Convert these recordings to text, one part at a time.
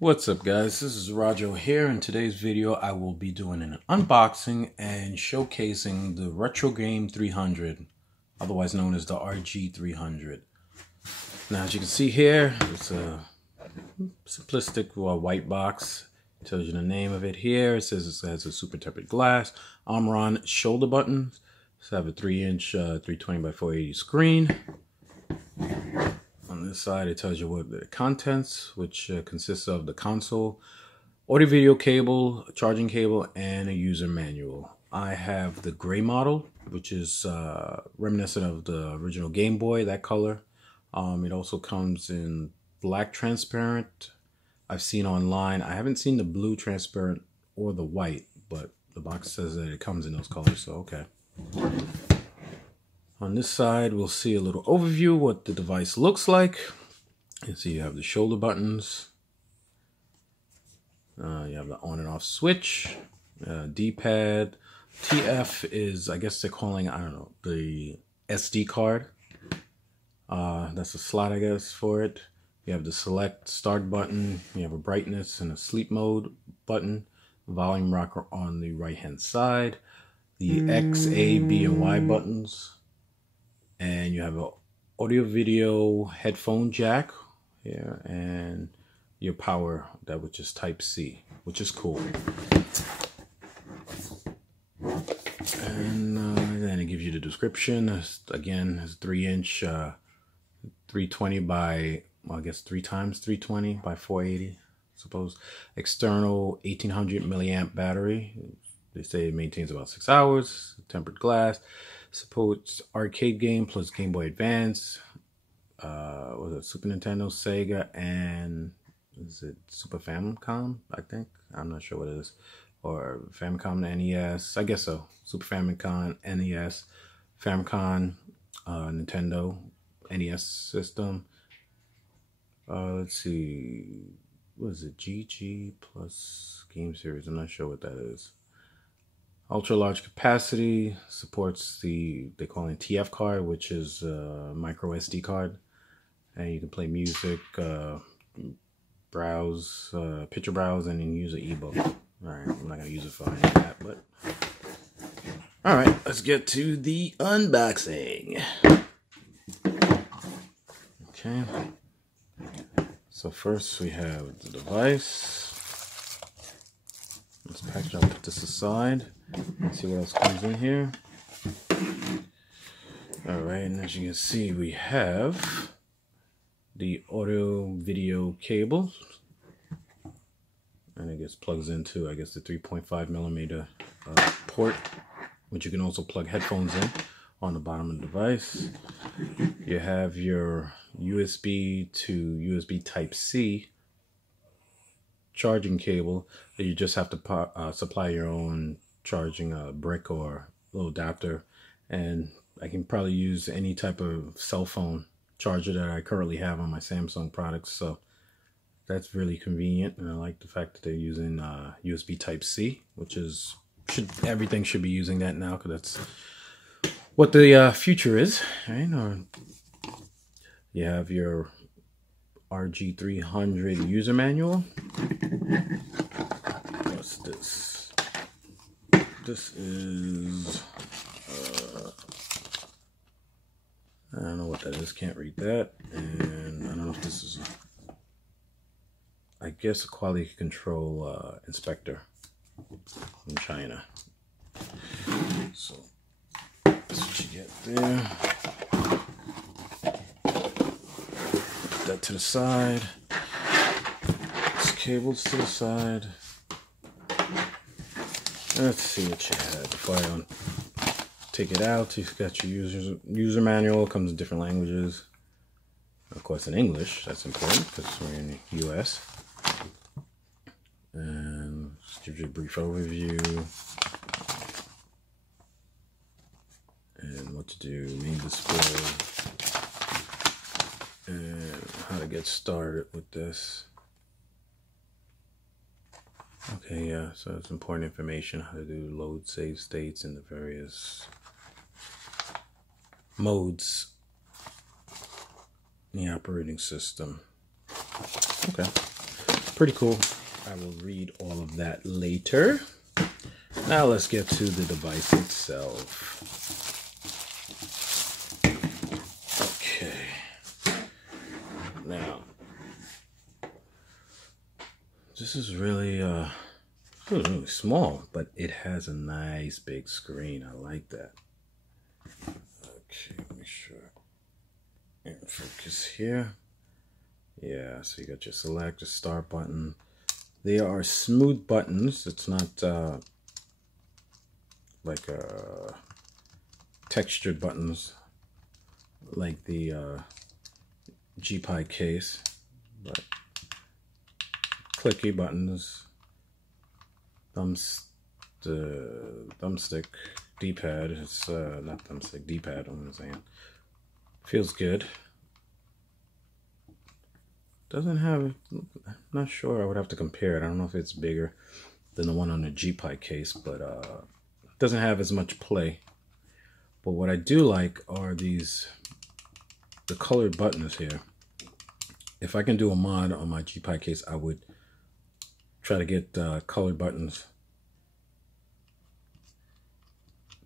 What's up, guys? This is Rajo here. In today's video I will be doing an unboxing and showcasing the Retrogame 300, otherwise known as the RG300. Now, as you can see here, it's a simplistic white box. It tells you the name of it here. It says it has a super tempered glass, armor-on shoulder buttons. So I have a 3-inch 320 by 480 screen. On this side, it tells you what the contents, which consists of the console, audio-video cable, charging cable, and a user manual. I have the gray model, which is reminiscent of the original Game Boy, that color. It also comes in black transparent. I've seen online. I haven't seen the blue transparent or the white, but the box says that it comes in those colors, so okay. On this side, we'll see a little overview what the device looks like. You see you have the shoulder buttons. You have the on and off switch, D-pad. TF is, I guess they're calling, I don't know, the SD card. That's a slot, I guess, for it. You have the select start button. You have a brightness and a sleep mode button. Volume rocker on the right-hand side. The X, A, B, and Y buttons. And you have an audio video headphone jack here, and your power, that which is type C, which is cool. And then it gives you the description. Again, it's 3-inch 320 by, well, I guess 3 times 320 by 480, I suppose. External 1800 milliamp battery. They say it maintains about 6 hours. Tempered glass. Supports arcade game plus Game Boy Advance, was it Super Nintendo, Sega, and is it Super Famicom? I think, I'm not sure what it is, or Famicom NES. I guess so. Super Famicom, NES, Famicom, Nintendo NES system. Let's see, what is it? GG plus Game Series. I'm not sure what that is. Ultra large capacity, supports the, they call it TF card, which is a microSD card. And you can play music, browse, picture browse, and then use an ebook. Alright, I'm not going to use it for any of that, but... Alright, let's get to the unboxing. Okay. So first we have the device. Let's package up, put this aside. Let's see what else comes in here. Alright, and as you can see, we have the audio video cable. And it gets plugs into, I guess, the 3.5 millimeter port, which you can also plug headphones in on the bottom of the device. You have your USB to USB Type-C charging cable that you just have to supply your own charging brick or little adapter, and I can probably use any type of cell phone charger that I currently have on my Samsung products, so that's really convenient. And I like the fact that they're using USB Type-C, which is, everything should be using that now, because that's what the future is, right? Or you have your RG300 user manual. What's this? This is, I don't know what that is, can't read that. And I don't know if this is, I guess, a quality control inspector from China. So that's what you get there. Put that to the side. This cable's to the side. Let's see what you had before I take it out. You've got your user manual. It comes in different languages. Of course, in English. That's important because we're in the US. And just gives you a brief overview. And what to do, main display. And how to get started with this. Okay, yeah, so it's important information, how to do load, save states, and the various modes in the operating system. Okay. pretty cool. I will read all of that later. Now let's get to the device itself. Okay. Now, this is really really small, but it has a nice big screen. I like that. Okay, make sure and focus here. Yeah, so you got your select, your start button. They are smooth buttons. It's not like textured buttons like the G-Pi case, but clicky buttons. Thumbstick, D-pad. It's not thumbstick, D-pad. I'm saying. Feels good. Doesn't have. I'm not sure. I would have to compare it. I don't know if it's bigger than the one on the G-Pi case, but doesn't have as much play. But what I do like are the colored buttons here. If I can do a mod on my G-Pi case, I would try to get colored buttons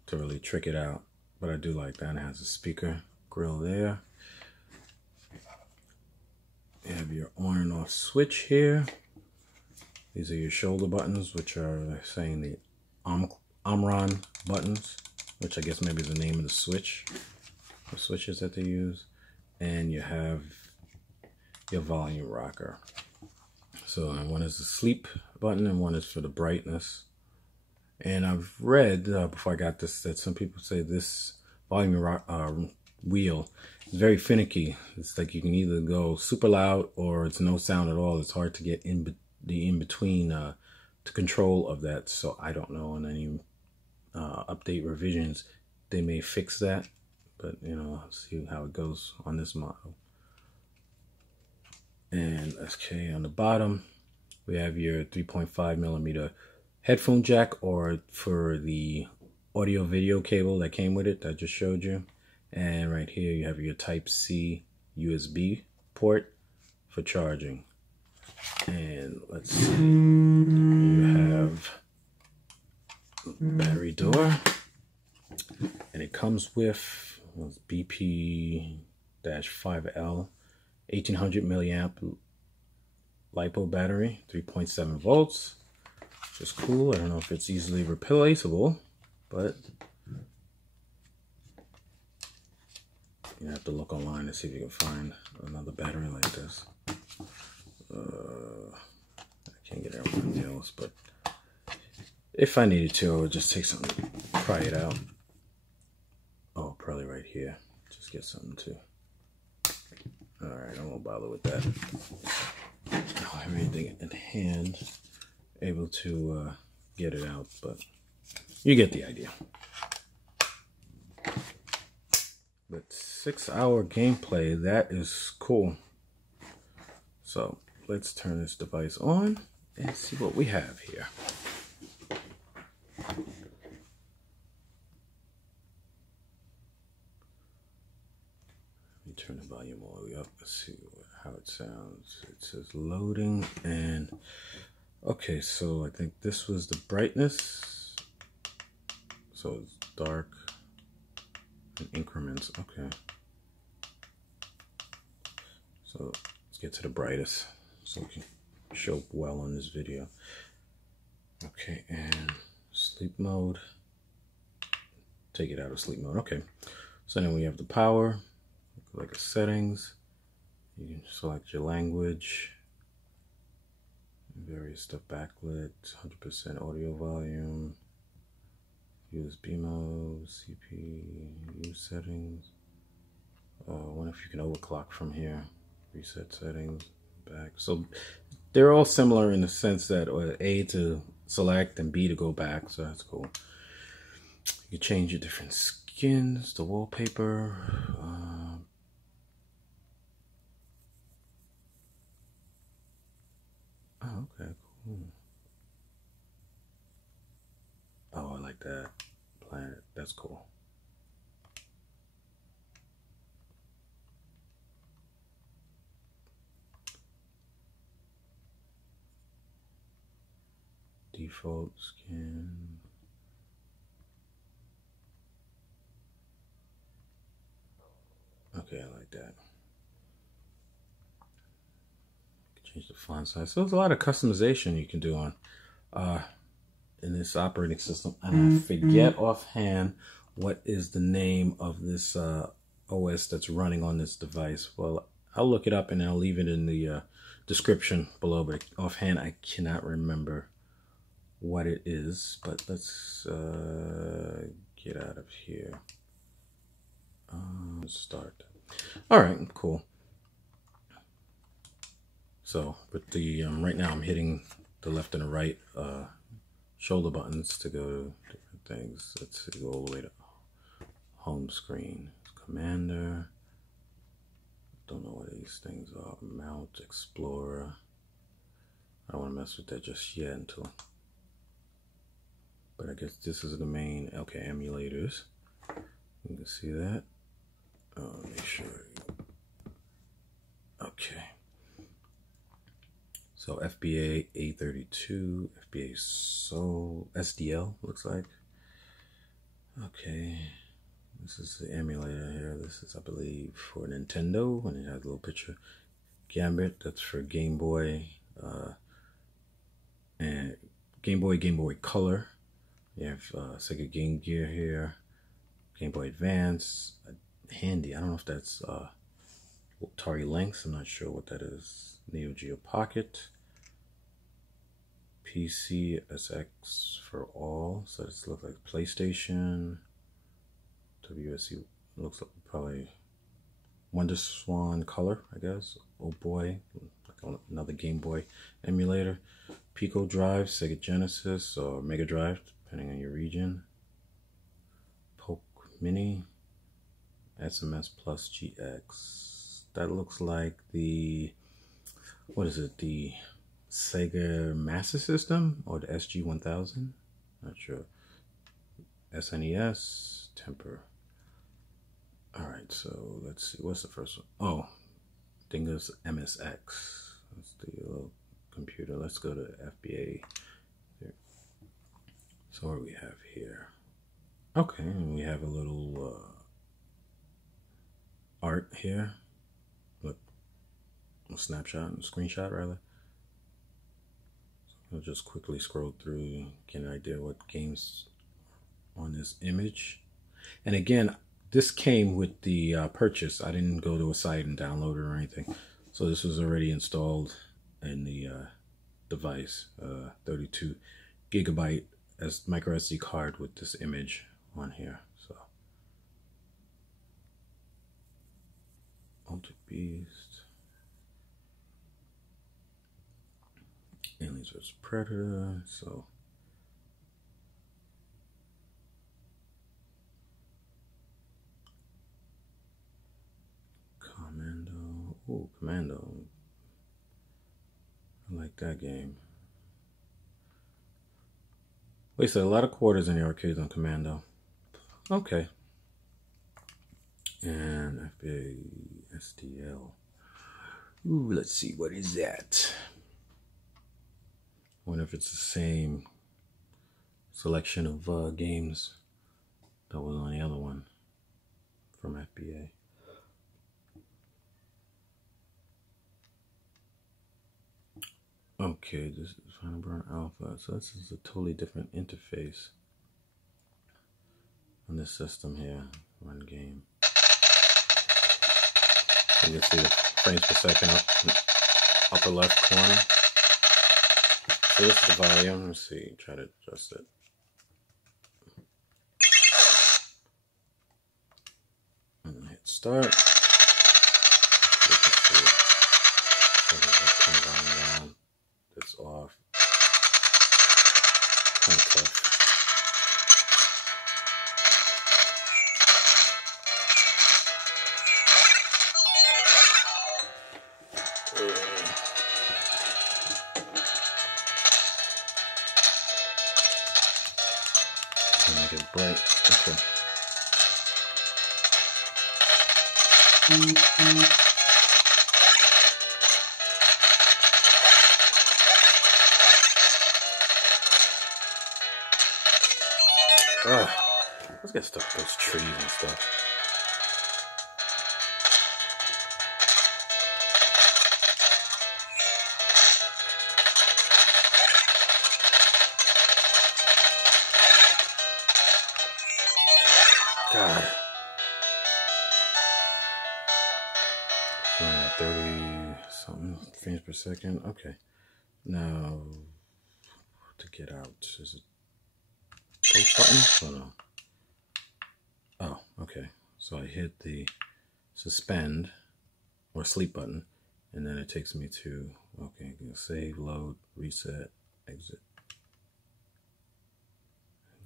to really trick it out. But I do like that. It has a speaker grill there. You have your on and off switch here. These are your shoulder buttons, which are saying the Omron buttons, which I guess maybe is the name of the switch, the switches that they use. And you have your volume rocker. So one is the sleep button and one is for the brightness. And I've read before I got this that some people say this volume wheel is very finicky. It's like you can either go super loud or it's no sound at all. It's hard to get in between to control of that. So I don't know in any update revisions they may fix that, but you know, see how it goes on this model. And okay, on the bottom we have your 3.5mm headphone jack, or for the audio video cable that came with it that I just showed you. And right here you have your Type-C USB port for charging. And let's see, you have battery door, and it comes with BP-5L 1800 milliamp LiPo battery, 3.7 volts, which is cool. I don't know if it's easily replaceable, but you have to look online to see if you can find another battery like this. I can't get it on my nails, but if I needed to, I would just take something, try it out. Oh, probably right here. Just get something too. Alright, I won't bother with that. I don't have anything at hand able to get it out, but you get the idea. But 6-hour gameplay, that is cool. So let's turn this device on and see what we have here. Let me turn the volume all the way up. Let's see how it sounds. It says loading, and okay, so I think this was the brightness. So it's dark in increments. Okay. So let's get to the brightest so we can show up well on this video. Okay, and sleep mode. Take it out of sleep mode. Okay. So then we have the power, like a settings. You can select your language. Various stuff, backlit, 100% audio volume, USB mode, CPU settings. I wonder if you can overclock from here. Reset settings, back. So they're all similar in the sense that A to select and B to go back, so that's cool. You change your different skins, the wallpaper. Oh, okay, cool. Oh, I like that. Planet, that's cool. default scan. Okay, I like that. Change the font size. So there's a lot of customization you can do on in this operating system. And I forget offhand what is the name of this OS that's running on this device. Well, I'll look it up and I'll leave it in the description below, but offhand I cannot remember what it is. But let's get out of here. Let's start. All right, cool. So with the right now I'm hitting the left and the right shoulder buttons to go to different things. Let's see, go all the way to home screen. Commander. Don't know what these things are. Mount, Explorer. I don't want to mess with that just yet until. But I guess this is the main. Okay, emulators. You can see that. Make sure. Okay. So FBA A32, FBA Soul, SDL looks like. Okay, this is the emulator here. This is, I believe, for Nintendo, and it has a little picture. Gambit, that's for Game Boy, and Game Boy Color. You have Sega Game Gear here, Game Boy Advance, Handy. I don't know if that's Atari Lynx. I'm not sure what that is. Neo Geo Pocket, PC SX for all. So this looks like PlayStation. WSC looks like probably Wonder Swan Color, I guess. Oh boy, like another Game Boy emulator. Pico Drive, Sega Genesis or Mega Drive, depending on your region. Poke Mini, SMS Plus GX. That looks like the, what is it, the Sega Master System or the SG-1000? Not sure. SNES, Temper. Alright, so let's see, what's the first one? Oh, Dingus MSX. That's the little computer. Let's go to FBA. There. So what do we have here? Okay, and we have a little art here. Look, a snapshot and screenshot rather. So I'll just quickly scroll through, get an idea what games on this image. And again, this came with the purchase. I didn't go to a site and download it or anything. So this was already installed in the device. 32 gigabyte as microSD card with this image on here. So Ultra Beast, Aliens vs Predator. So Commando. Ooh, Commando. I like that game. Wasted a lot of quarters in the arcades on Commando. Okay. And FA SDL. Ooh, let's see, what is that? Wonder if it's the same selection of games that was on the other one from FBA. Okay, this is Final Burn Alpha. So this is a totally different interface on this system here. Run game. You can see the frames per second up in the upper left corner. So this is the volume. Let's see, try to adjust it. And hit start. It's off. Kind of tough. Make it bright. Okay. Ugh. Let's get stuck with those trees and stuff. God. 30 something frames per second. Okay. Now to get out, is it push button? Oh no. Oh, okay. So I hit the suspend or sleep button, and then it takes me to save, load, reset, exit.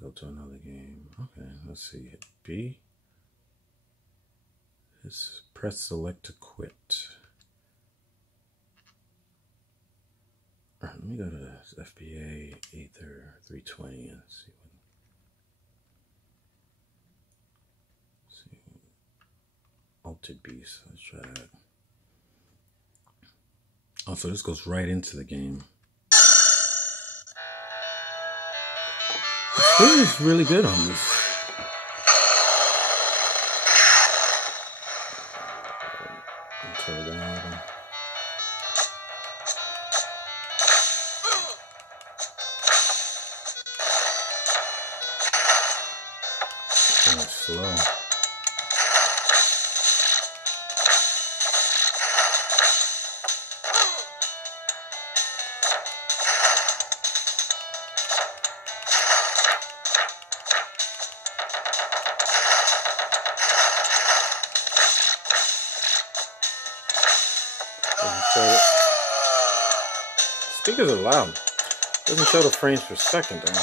Go to another game. Okay, let's see. Hit B. Just press select to quit. All right, let me go to this FBA Aether 320 and see what. Altered Beast. Let's try that. Oh, so this goes right into the game. The screen is really good on this. Turn it on. Kind of slow. Speakers are loud. Doesn't show the frames per second though.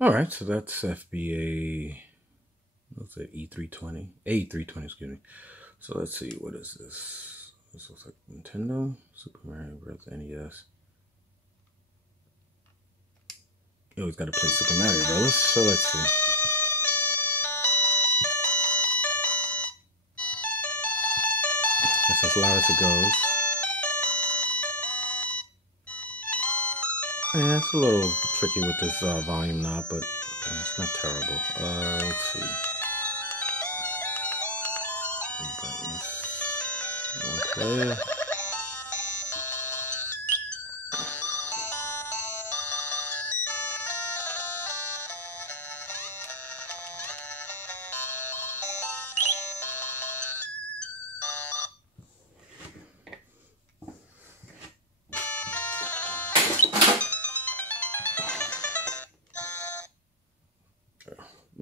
Alright, so that's FBA, what's it, E320? A320, excuse me. So let's see, what is this? This looks like Nintendo, Super Mario Bros. NES. You always gotta play Super Mario Bros. So let's see. That's as loud as it goes. Yeah, it's a little tricky with this volume knob, but it's not terrible. Let's see. Brightness. One player.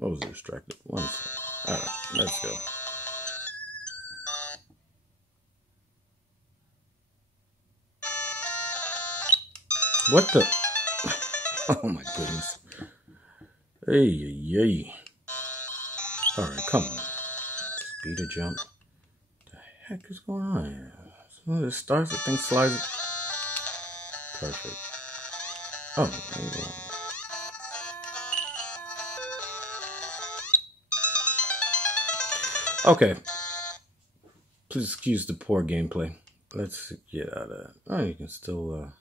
I was distracted. One second. Alright, let's go. What the? Oh my goodness. Hey. Alright, come on. Speed of jump. What the heck is going on here? So it starts, the thing slides. Perfect. Oh, there you go. Okay, please excuse the poor gameplay. Let's get out of that. Oh, you can still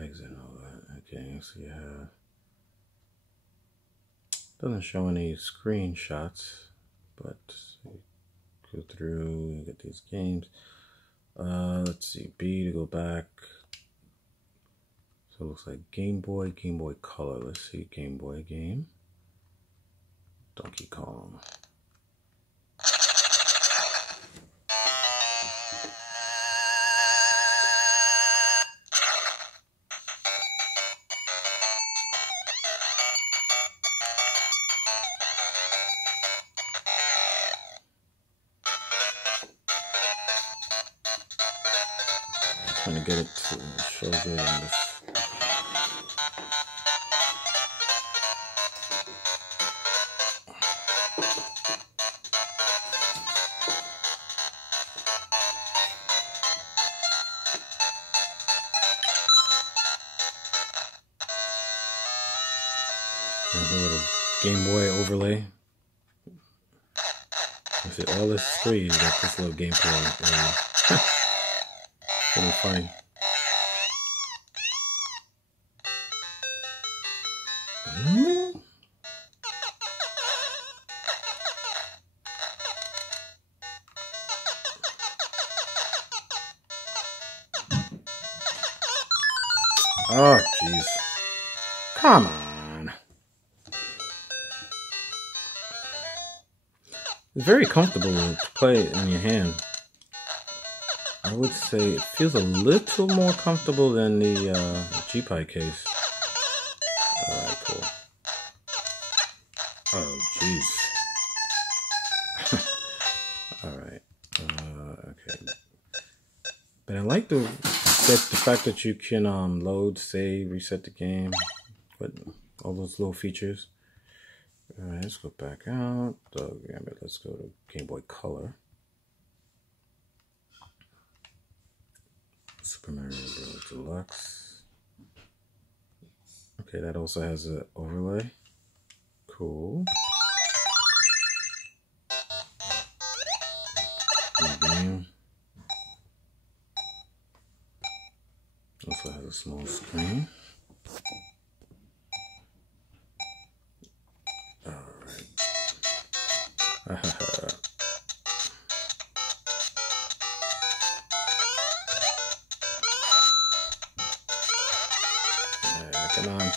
exit all that. Okay, so you have, doesn't show any screenshots, but go through and get these games. Let's see, B to go back. So it looks like Game Boy Color. Let's see, Game Boy game. Donkey Kong. Trying to get it to show good on this. There's a little Game Boy overlay. I said, all this is free. You got this little gameplay. Pretty funny. Oh, jeez. Come on. It's very comfortable to play it in your hand. I would say it feels a little more comfortable than the GPI case. Alright, cool. Oh, jeez. Alright. Okay. But I like the fact that you can load, save, reset the game. But all those little features. Alright, let's go back out. Let's go to Game Boy Color. Super Mario Bros. Deluxe. Okay, that also has an overlay. Cool. Game. Also has a small screen. Alright.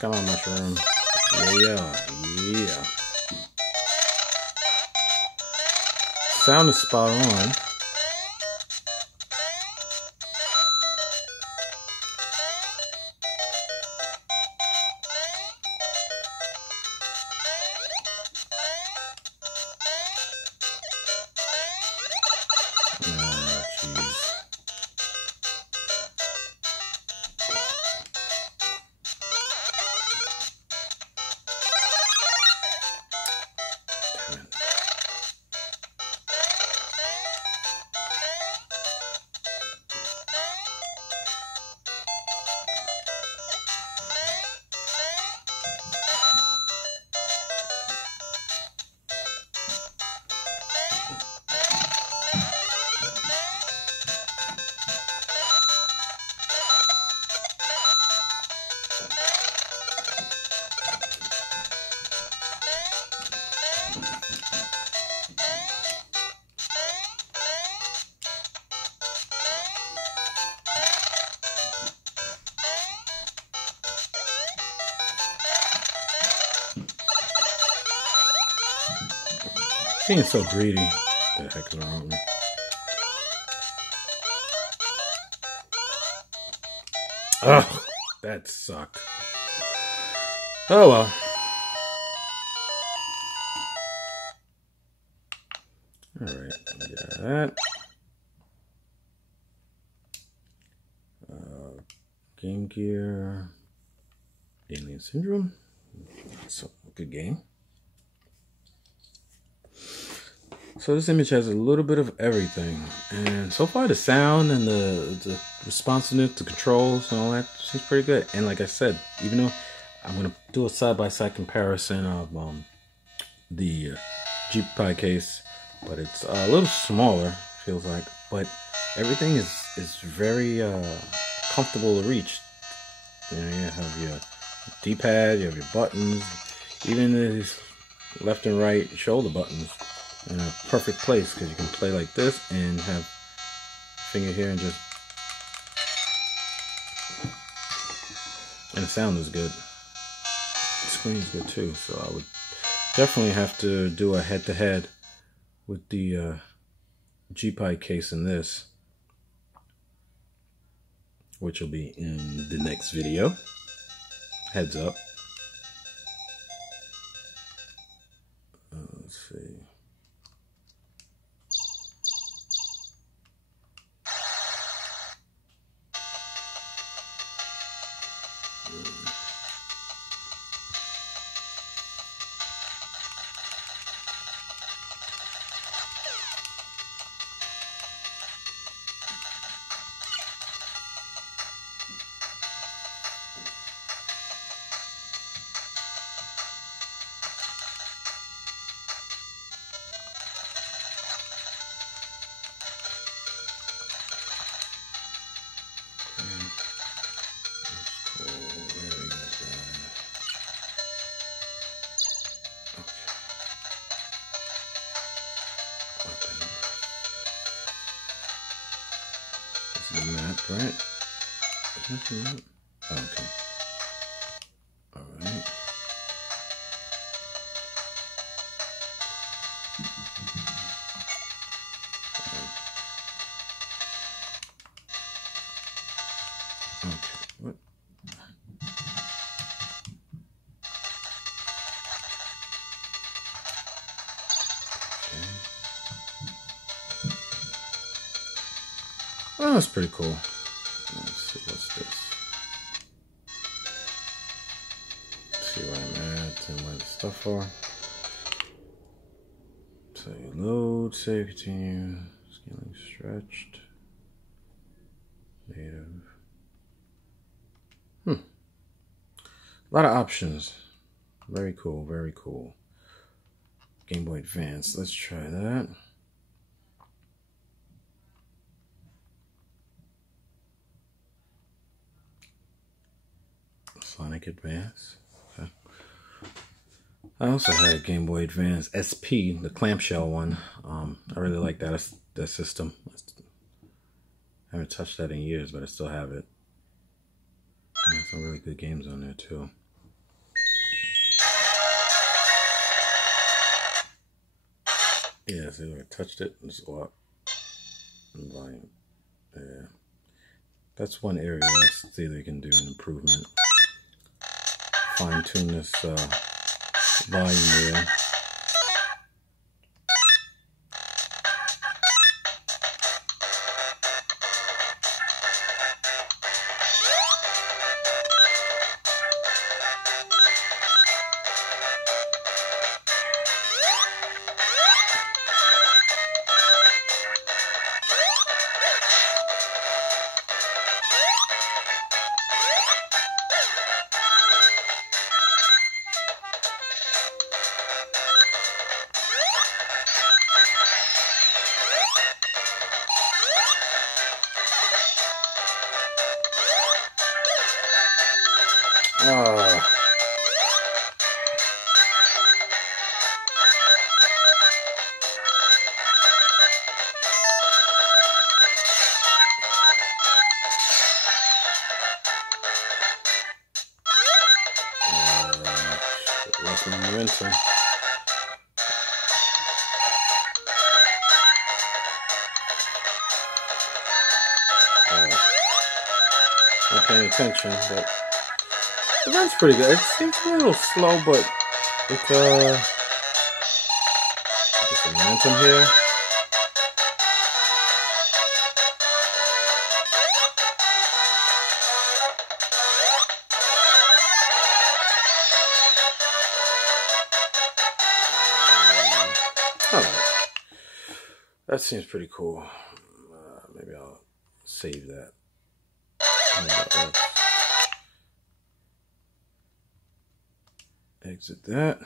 Come on, mushroom. Yeah. Sound is spot on. Being so greedy. What the heck is wrong with me? Oh, that sucked. Oh well. Alright, we got that. Game Gear. Alien Syndrome. So, good game. So this image has a little bit of everything, and so far the sound and the responsiveness to controls and all that seems pretty good. And like I said, even though I'm gonna do a side-by-side comparison of the GPI case, but it's a little smaller, feels like, but everything is very comfortable to reach. You know, you have your D-pad, you have your buttons, even these left and right shoulder buttons in a perfect place, because you can play like this and have finger here and just, and the sound is good. The screen is good too, so I would definitely have to do a head-to-head with the GPI case in this, which will be in the next video. Heads up. Let's see. right? Okay. All right. Okay. What? Okay. Oh, that's pretty cool. Let's see, what's this? Let's see where I'm at and where the stuff are. So you load, save, continue, scaling stretched, native. A lot of options. Very cool, very cool. Game Boy Advance, let's try that. Sonic Advance. Okay. I also had a Game Boy Advance SP, the clamshell one. I really like that system. I haven't touched that in years, but I still have it. There's some really good games on there too. Yeah, see, I touched it, it's a lot. Volume. Yeah. That's one area I see they can do an improvement. Fine tune this volume there. Momentum. Not paying attention, but it runs pretty good. It seems a little slow, but it's get some momentum here. That seems pretty cool. Maybe I'll save that. Exit that.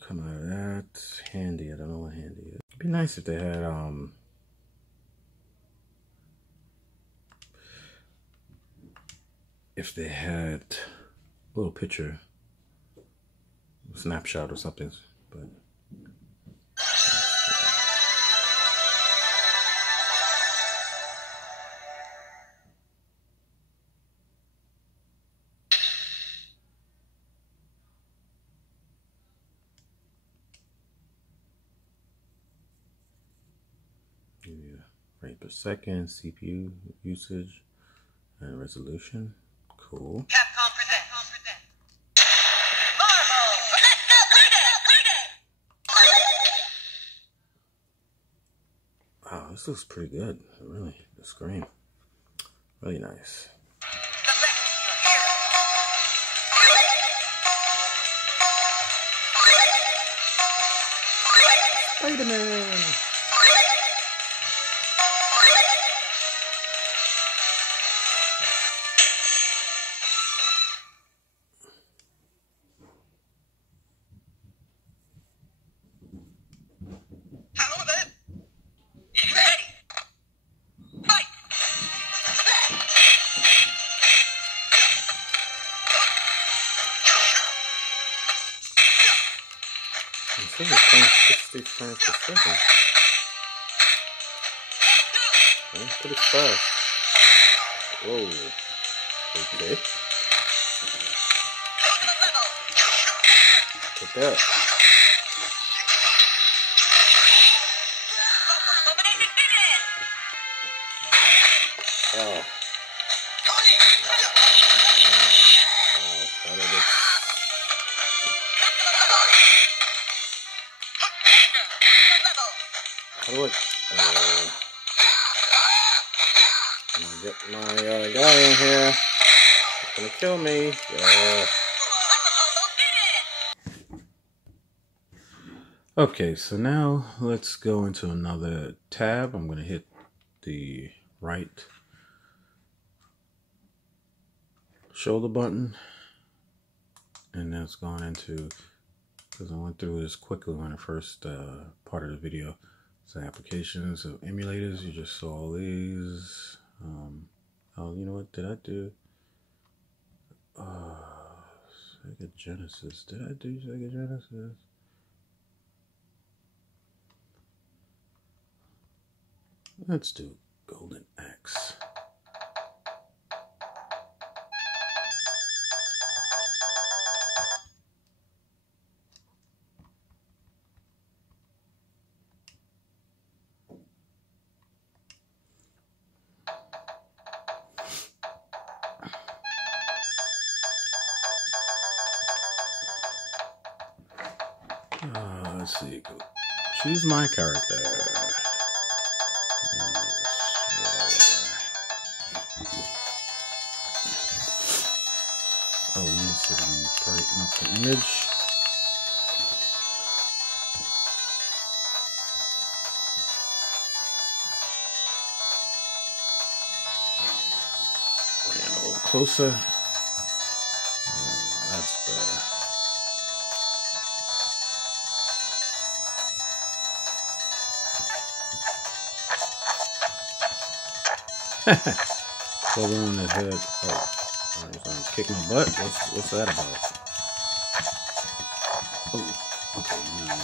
Come out of that. Handy. I don't know what handy is. It'd be nice if they had a little picture, a snapshot or something, but. Frame per second, CPU usage, and resolution. Cool. Capcom present. Marvel. Wow, this looks pretty good. Really, the screen, really nice. Spider-Man. I think it's playing 60 frames per second. Okay, pretty fast. Whoa. Okay. Look at that. Oh. Wow. How did it? How do I? I'm gonna get my guy in here. He's gonna kill me. Yeah. Okay, so now let's go into another tab. I'm gonna hit the right shoulder button, and that's going into, because I went through this quickly on the first part of the video. So applications of emulators, you just saw all these. Oh, you know what did I do? Sega Genesis. Did I do Sega Genesis? Let's do Golden Axe. Let's see. Go choose my character. Oh, let me see if I can brighten up the image. Bring it a little closer. That's better. Over on his head. Oh, he's gonna kick my butt. What's that about? Oh, okay. No,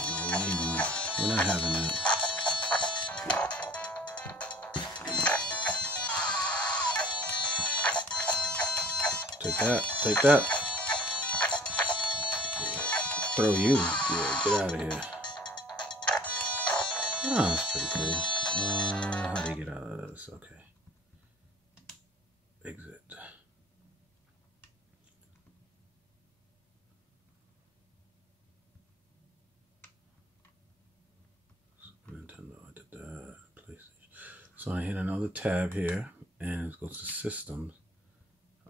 we're not having that. Take that. Take that. Throw you. Yeah, get out of here. Oh, that's pretty cool. How do you get out of this? Okay. Exit. Nintendo, I did that. PlayStation. So I hit another tab here, and it goes to Systems.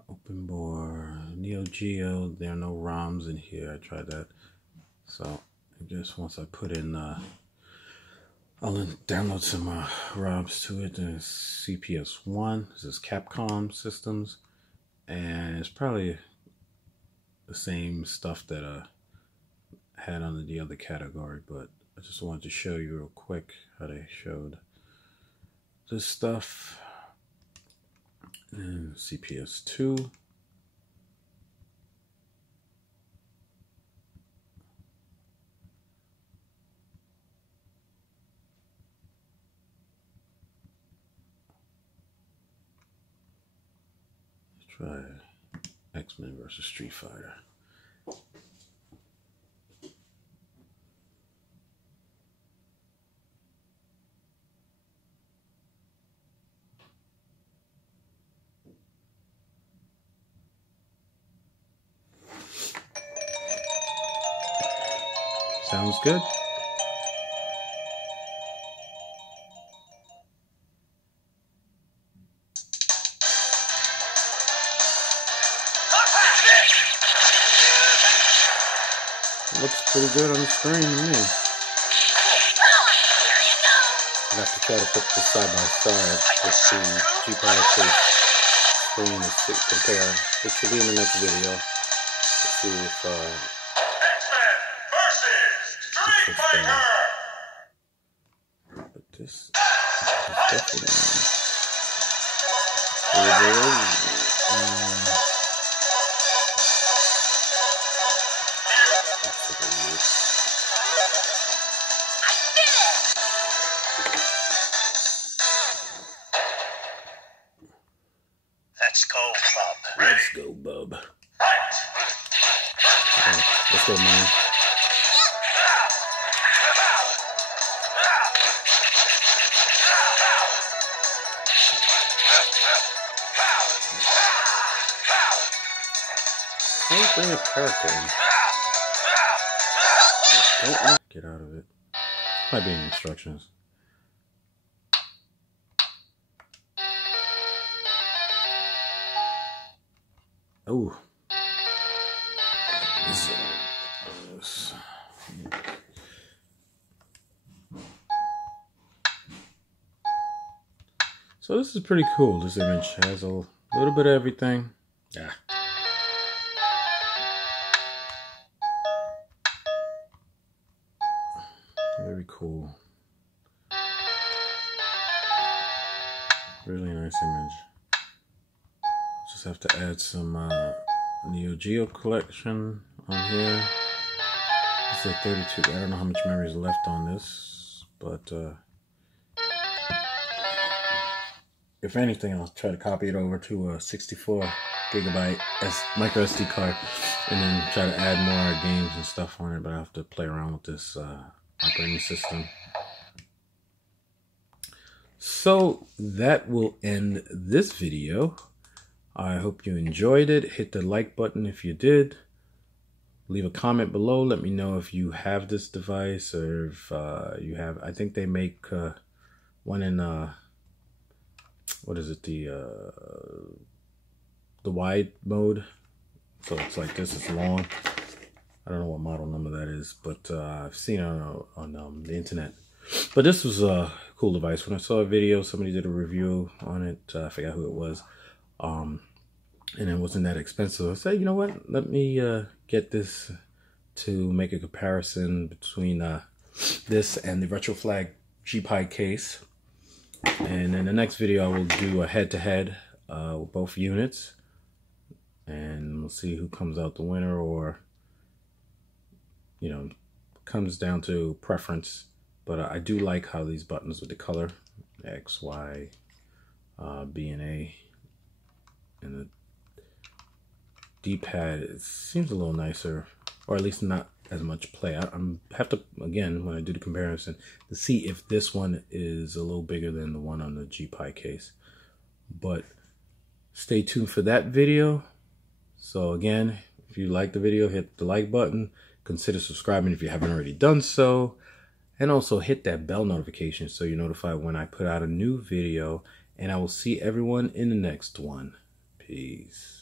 Open board, Neo Geo. There are no ROMs in here. I tried that. So I guess once I put in, I'll download some ROMs to it. There's CPS1. This is Capcom Systems, and it's probably the same stuff that I had under the other category, but I just wanted to show you real quick how they showed this stuff. And CPS2. Let's try X-Men versus Street Fighter. Sounds good. Looks pretty good on the screen to me. I have to try to put this side by side with the G-Power screen and compare. It should be in the next video to see if Street Fighter! but this is definitely Let's go, bub. Let's go, man. Can't bring a character in. Don't get out of it. Might be in instructions. Oh. So this is pretty cool. This image has a little bit of everything. Yeah. Very cool. Really nice image. Just have to add some Neo Geo collection on here. This is a 32. I don't know how much memory is left on this, but if anything, I'll try to copy it over to a 64 gigabyte microSD card, and then try to add more games and stuff on it. But I have to play around with this operating system. So that will end this video. I hope you enjoyed it. Hit the like button if you did. Leave a comment below. Let me know if you have this device, or if you have. I think they make one in what is it, the wide mode. So it's like this. It's long. I don't know what model number that is, but I've seen it on the internet. But this was a cool device. When I saw a video, somebody did a review on it. I forgot who it was. And it wasn't that expensive. I said, you know what? Let me get this to make a comparison between this and the RetroFlag G-Pi case. And in the next video, I will do a head-to-head with both units. And we'll see who comes out the winner, or, you know, comes down to preference. But I do like how these buttons with the color, X, Y, B, and A, and the D-pad, it seems a little nicer, or at least not as much play. I have to, again, when I do the comparison, to see if this one is a little bigger than the one on the G-Pi case. But stay tuned for that video. So again, if you like the video, hit the like button. Consider subscribing if you haven't already done so. And also hit that bell notification so you're notified when I put out a new video. And I will see everyone in the next one. Peace.